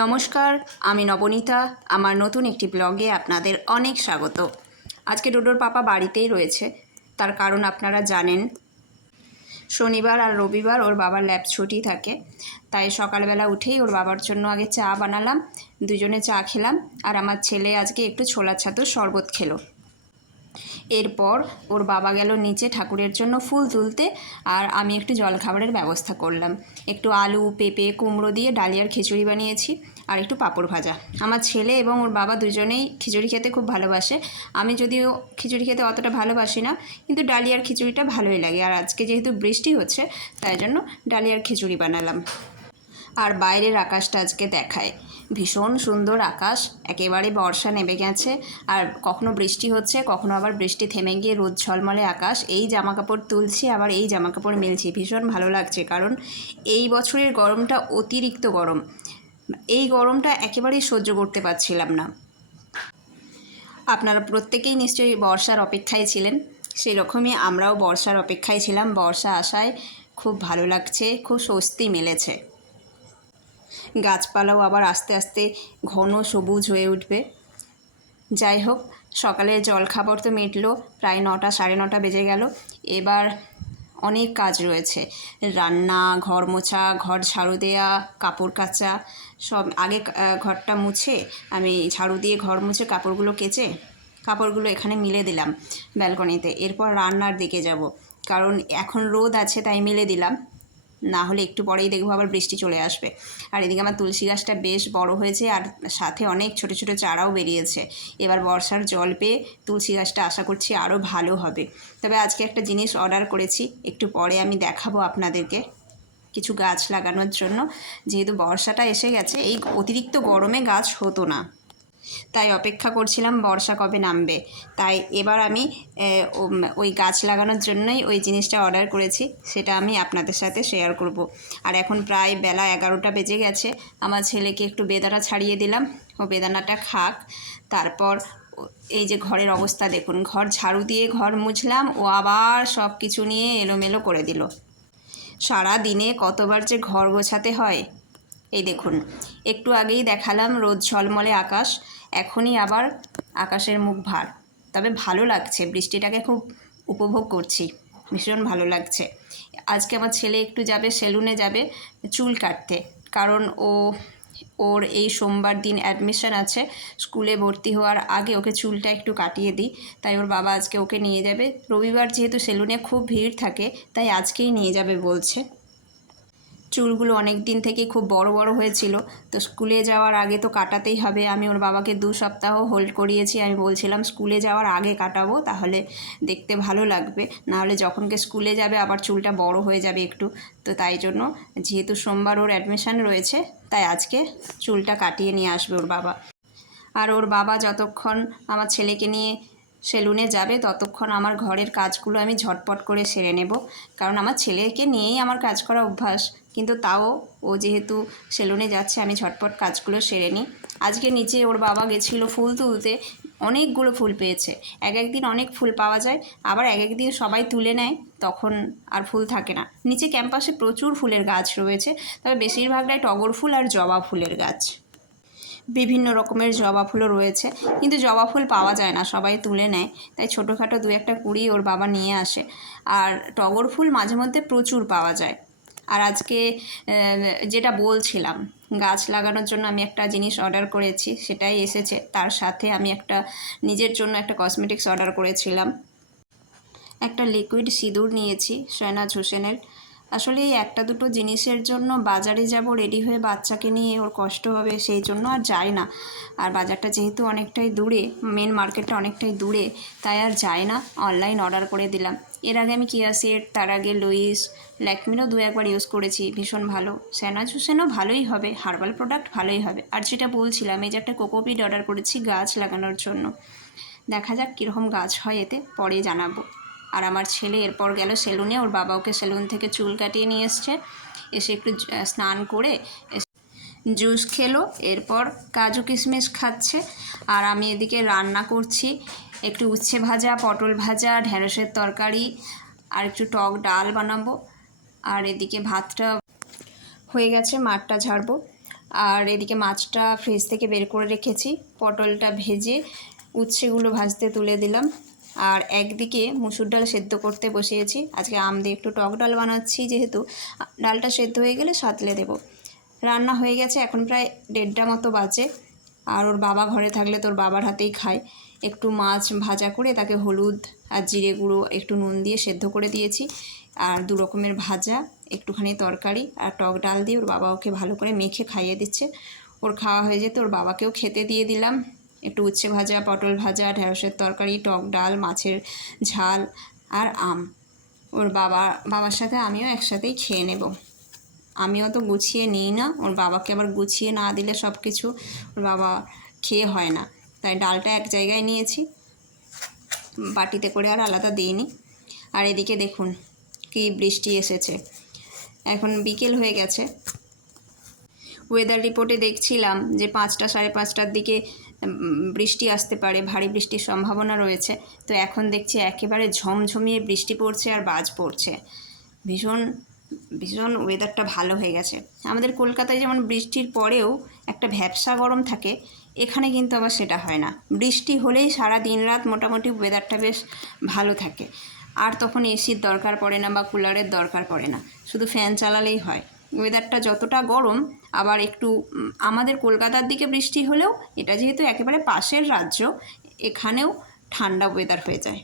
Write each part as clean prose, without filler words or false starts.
নমস্কার, আমি নবনীতা। আমার নতুন একটি ব্লগে আপনাদের অনেক স্বাগত। আজকে ডোডোর পাপা বাড়িতেই রয়েছে, তার কারণ আপনারা জানেন। শনিবার আর রবিবার ওর বাবার ল্যাব ছুটি থাকে, তাই সকালবেলা উঠেই ওর বাবার জন্য আগে চা বানালাম, দুজনে চা খেলাম। আর আমার ছেলে আজকে একটু ছোলা ছাতুর শরবত খেলো। এরপর ওর বাবা গেল নিচে ঠাকুরের জন্য ফুল তুলতে, আর আমি একটু জলখাবারের ব্যবস্থা করলাম। একটু আলু, পেঁপে, কুমড়ো দিয়ে ডালিয়ার খিচুড়ি বানিয়েছি, আর একটু পাঁপড় ভাজা। আমার ছেলে এবং ওর বাবা দুজনেই খিচুড়ি খেতে খুব ভালোবাসে। আমি যদিও খিচুড়ি খেতে অতটা ভালোবাসি না, কিন্তু ডালিয়ার খিচুড়িটা ভালোই লাগে। আর আজকে যেহেতু বৃষ্টি হচ্ছে, তাই জন্য ডালিয়ার খিচুড়ি বানালাম। আর বাইরের আকাশটা আজকে দেখায়, ভীষণ সুন্দর আকাশ, একেবারে বর্ষা নেমে গেছে। আর কখনো বৃষ্টি হচ্ছে, কখনো আবার বৃষ্টি থেমে গিয়ে রোদ ঝলমলে আকাশ। এই জামাকাপড় তুলছি, আবার এই জামাকাপড় মেলছি, ভীষণ ভালো লাগছে। কারণ এই বছরের গরমটা অতিরিক্ত গরম, এই গরমটা একেবারেই সহ্য করতে পারছিলাম না। আপনারা প্রত্যেকেই নিশ্চয়ই বর্ষার অপেক্ষায় ছিলেন, সেই রকমই আমরাও বর্ষার অপেক্ষায় ছিলাম। বর্ষা আসায় খুব ভালো লাগছে, খুব স্বস্তি মিলেছে। গাছপালাও আবার আস্তে আস্তে ঘন সবুজ হয়ে উঠবে। যাই হোক, সকালের জলখাবার তো মিটলো, প্রায় 9টা সাড়ে 9টা বেজে গেল। এবার অনেক কাজ রয়েছে, রান্না, ঘর মোছা, ঘর ঝাড়ু দেওয়া, কাপড় কাচা। সব আগে ঘরটা মুছে, আমি ঝাড়ু দিয়ে ঘর মুছে কাপড়গুলো কেচে কাপড়গুলো এখানে মিলে দিলাম ব্যালকনিতে। এরপর রান্নার দিকে যাব, কারণ এখন রোদ আছে তাই মিলে দিলাম, না হলে একটু পরেই দেখবো আবার বৃষ্টি চলে আসবে। আর এদিকে আমার তুলসী গাছটা বেশ বড় হয়েছে, আর সাথে অনেক ছোট ছোট চারাও বেরিয়েছে। এবার বর্ষার জল পেয়ে তুলসী গাছটা আশা করছি আরও ভালো হবে। তবে আজকে একটা জিনিস অর্ডার করেছি, একটু পরে আমি দেখাবো আপনাদেরকে, কিছু গাছ লাগানোর জন্য। যেহেতু বর্ষাটা এসে গেছে, এই অতিরিক্ত গরমে গাছ হতো না, তাই অপেক্ষা করছিলাম বর্ষা কবে নামবে। তাই এবার আমি ওই গাছ লাগানোর জন্যই ওই জিনিসটা অর্ডার করেছি, সেটা আমি আপনাদের সাথে শেয়ার করব। আর এখন প্রায় বেলা 11টা বেজে গেছে। আমার ছেলেকে একটু বেদানা ছাড়িয়ে দিলাম, ও বেদানাটা খাক। তারপর এই যে ঘরের অবস্থা দেখুন, ঘর ঝাড়ু দিয়ে ঘর মুছলাম, ও আবার সব কিছু নিয়ে এলোমেলো করে দিল। সারা দিনে কতবার যে ঘর গোছাতে হয়। এই দেখুন, একটু আগেই দেখালাম রোদ ঝলমলে আকাশ, এখনই আবার আকাশের মুখ ভার। তবে ভালো লাগছে, বৃষ্টিটাকে খুব উপভোগ করছি, ভীষণ ভালো লাগছে। আজকে আমার ছেলে একটু যাবে, সেলুনে যাবে চুল কাটতে, কারণ ওর এই সোমবার দিন অ্যাডমিশন আছে। স্কুলে ভর্তি হওয়ার আগে ওকে চুলটা একটু কাটিয়ে দিই, তাই ওর বাবা আজকে ওকে নিয়ে যাবে। রবিবার যেহেতু সেলুনে খুব ভিড় থাকে, তাই আজকেই নিয়ে যাবে বলছে। চুলগুলো অনেক দিন থেকেই খুব বড় বড় হয়েছিল, তো স্কুলে যাওয়ার আগে তো কাটাতেই হবে। আমি ওর বাবাকে 2 সপ্তাহ হোল্ড করিয়েছি, আমি বলছিলাম স্কুলে যাওয়ার আগে কাটাবো, তাহলে দেখতে ভালো লাগবে, নাহলে যখনকে স্কুলে যাবে আবার চুলটা বড় হয়ে যাবে একটু। তো তাই জন্য যেহেতু সোমবার ওর অ্যাডমিশান রয়েছে, তাই আজকে চুলটা কাটিয়ে নিয়ে আসবে ওর বাবা। আর ওর বাবা যতক্ষণ আমার ছেলেকে নিয়ে সেলুনে যাবে, ততক্ষণ আমার ঘরের কাজগুলো আমি ঝটপট করে সেরে নেব, কারণ আমার ছেলেকে নিয়েই আমার কাজ করা অভ্যাস। কিন্তু তাও ও যেহেতু সেলুনে যাচ্ছে, আমি ঝটপট কাজগুলো সেরে নিই। আজকে নিচে ওর বাবা গেছিলো ফুল তুলতে, অনেকগুলো ফুল পেয়েছে। এক একদিন অনেক ফুল পাওয়া যায়, আবার এক একদিন সবাই তুলে নেয়, তখন আর ফুল থাকে না। নিচে ক্যাম্পাসে প্রচুর ফুলের গাছ রয়েছে, তবে বেশিরভাগটাই টগর ফুল আর জবা ফুলের গাছ। বিভিন্ন রকমের জবা ফুলও রয়েছে, কিন্তু জবা ফুল পাওয়া যায় না, সবাই তুলে নেয়, তাই ছোটোখাটো 2-1টা কুড়ি ওর বাবা নিয়ে আসে। আর টগর ফুল মাঝে মধ্যে প্রচুর পাওয়া যায়। আর আজকে যেটা বলছিলাম, গাছ লাগানোর জন্য আমি একটা জিনিস অর্ডার করেছি, সেটাই এসেছে। তার সাথে আমি একটা নিজের জন্য একটা কসমেটিক্স অর্ডার করেছিলাম, একটা লিকুইড সিঁদুর নিয়েছি শেহনাজ হোসেনের। আসলে এই একটা দুটো জিনিসের জন্য বাজারে যাব রেডি হয়ে, বাচ্চাকে নিয়ে ওর কষ্ট হবে, সেই জন্য আর যাই না। আর বাজারটা যেহেতু অনেকটাই দূরে, মেন মার্কেটটা অনেকটাই দূরে, তাই আর যাই না, অনলাইন অর্ডার করে দিলাম। এর আগে আমি কিয়া সেট, তার আগে লুইস, ল্যাকমিরও 2-1বার ইউজ করেছি, ভীষণ ভালো। শেহনাজ হোসেনও ভালোই হবে, হার্বাল প্রোডাক্ট ভালোই হবে। আর যেটা বলছিলাম, এই যে একটা কোকোপিট অর্ডার করেছি গাছ লাগানোর জন্য, দেখা যাক কীরকম গাছ হয়, এতে পরে জানাবো। আর আমার ছেলে এরপর গেল সেলুনে, ওর বাবা ওকে সেলুন থেকে চুল কাটিয়ে নিয়ে এসছে, এসে একটু স্নান করে জুস খেলো, এরপর কাজু কিশমিশ খাচ্ছে। আর আমি এদিকে রান্না করছি, একটু উচ্ছে ভাজা, পটল ভাজা, ঢ্যাঁড়সের তরকারি, আর একটু টক ডাল বানাবো। আর এদিকে ভাতটা হয়ে গেছে, মাঠটা ঝাড়বো। আর এদিকে মাছটা ফ্রিজ থেকে বের করে রেখেছি, পটলটা ভেজে উচ্ছেগুলো ভাজতে তুলে দিলাম। আর একদিকে মুসুর ডাল সেদ্ধ করতে বসিয়েছি। আজকে আম দিয়ে একটু টক ডাল বানাচ্ছি, যেহেতু ডালটা সেদ্ধ হয়ে গেলে সাঁতলে দেবো। রান্না হয়ে গেছে, এখন প্রায় 1:30 মতো বাজে। আর ওর বাবা ঘরে থাকলে তোর বাবার হাতেই খায়। একটু মাছ ভাজা করে তাকে হলুদ আর জিরে গুঁড়ো একটু নুন দিয়ে সেদ্ধ করে দিয়েছি। আর 2 রকমের ভাজা, একটুখানি তরকারি আর টক ডাল দিয়ে ওর বাবা ওকে ভালো করে মেখে খাইয়ে দিচ্ছে। ওর খাওয়া হয়ে যেতে ওর বাবাকেও খেতে দিয়ে দিলাম। একটু উচ্ছে ভাজা, পটল ভাজা, ঢেঁড়সের তরকারি, টক ডাল, মাছের ঝাল আর আম। ওর বাবার সাথে আমিও একসাথেই খেয়ে নেব। আমিও তো গুছিয়ে নিই না, ওর বাবাকে আবার গুছিয়ে না দিলে সব কিছু ওর বাবা খেয়ে হয় না, তাই ডালটা এক জায়গায় নিয়েছি, বাটিতে করে আর আলাদা দিইনি। আর এদিকে দেখুন কি বৃষ্টি এসেছে, এখন বিকেল হয়ে গেছে। ওয়েদার রিপোর্টে দেখছিলাম যে 5টা 5:30টার দিকে বৃষ্টি আসতে পারে, ভারী বৃষ্টির সম্ভাবনা রয়েছে। তো এখন দেখছি একেবারে ঝমঝমিয়ে বৃষ্টি পড়ছে আর বাজ পড়ছে। ভীষণ ভীষণ ওয়েদারটা ভালো হয়ে গেছে। আমাদের কলকাতায় যেমন বৃষ্টির পরেও একটা ভ্যাপসা গরম থাকে, এখানে কিন্তু আবার সেটা হয় না। বৃষ্টি হলেই সারা দিন রাত মোটামুটি ওয়েদারটা বেশ ভালো থাকে। আর তখন এসির দরকার পড়ে না বা কুলারের দরকার পড়ে না, শুধু ফ্যান চালালেই হয়। ওয়েদারটা যতটা গরম, আবার একটু আমাদের কলকাতার দিকে বৃষ্টি হলেও এটা যেহেতু একেবারে পাশের রাজ্য, এখানেও ঠান্ডা ওয়েদার হয়ে যায়।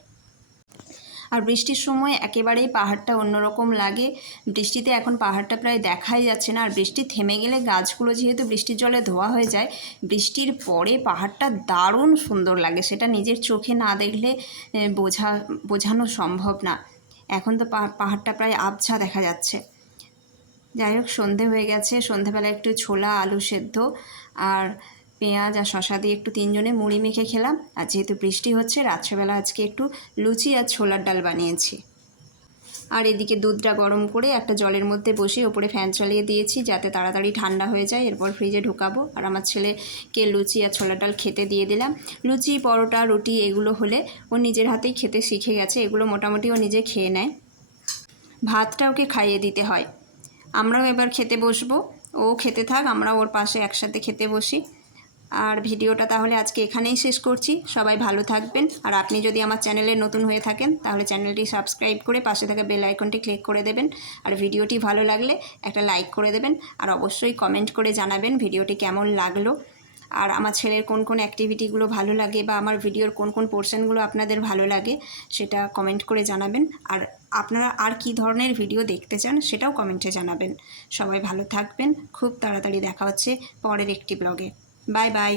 আর বৃষ্টির সময় একেবারেই পাহাড়টা অন্যরকম লাগে। বৃষ্টিতে এখন পাহাড়টা প্রায় দেখাই যাচ্ছে না। আর বৃষ্টি থেমে গেলে গাছগুলো যেহেতু বৃষ্টির জলে ধোয়া হয়ে যায়, বৃষ্টির পরে পাহাড়টা দারুণ সুন্দর লাগে। সেটা নিজের চোখে না দেখলে বোঝানো সম্ভব না। এখন তো পাহাড়টা প্রায় আবছা দেখা যাচ্ছে। যাই হোক, সন্ধে হয়ে গেছে। সন্ধেবেলা একটু ছোলা, আলু সেদ্ধ আর পেঁয়াজ আর শশা দিয়ে একটু 3 জনে মুড়ি মেখে খেলাম। আর যেহেতু বৃষ্টি হচ্ছে, রাত্রেবেলা আজকে একটু লুচি আর ছোলার ডাল বানিয়েছি। আর এদিকে দুধটা গরম করে একটা জলের মধ্যে বসিয়ে ওপরে ফ্যান চালিয়ে দিয়েছি, যাতে তাড়াতাড়ি ঠান্ডা হয়ে যায়। এরপর ফ্রিজে ঢুকাবো। আর আমার ছেলেকে লুচি আর ছোলার ডাল খেতে দিয়ে দিলাম। লুচি, পরোটা, রুটি এগুলো হলে ও নিজের হাতেই খেতে শিখে গেছে। এগুলো মোটামুটি ও নিজে খেয়ে নেয়। ভাতটা ওকে খাইয়ে দিতে হয়। আমরাও এবার খেতে বসবো, ও খেতে থাক, আমরা ওর পাশে একসাথে খেতে বসি। আর ভিডিওটা তাহলে আজকে এখানেই শেষ করছি। সবাই ভালো থাকবেন। আর আপনি যদি আমার চ্যানেলে নতুন হয়ে থাকেন, তাহলে চ্যানেলটি সাবস্ক্রাইব করে পাশে থাকা বেল আইকনটি ক্লিক করে দেবেন। আর ভিডিওটি ভালো লাগলে একটা লাইক করে দেবেন। আর অবশ্যই কমেন্ট করে জানাবেন ভিডিওটি কেমন লাগলো। আর আমার ছেলের কোন কোন অ্যাক্টিভিটিগুলো ভালো লাগে বা আমার ভিডিওর কোন কোন পোর্শনগুলো আপনাদের ভালো লাগে, সেটা কমেন্ট করে জানাবেন। আর আপনারা আর কী ধরনের ভিডিও দেখতে চান সেটাও কমেন্টে জানাবেন। সবাই ভালো থাকবেন। খুব তাড়াতাড়ি দেখা হচ্ছে পরের একটি ব্লগে। Bye bye.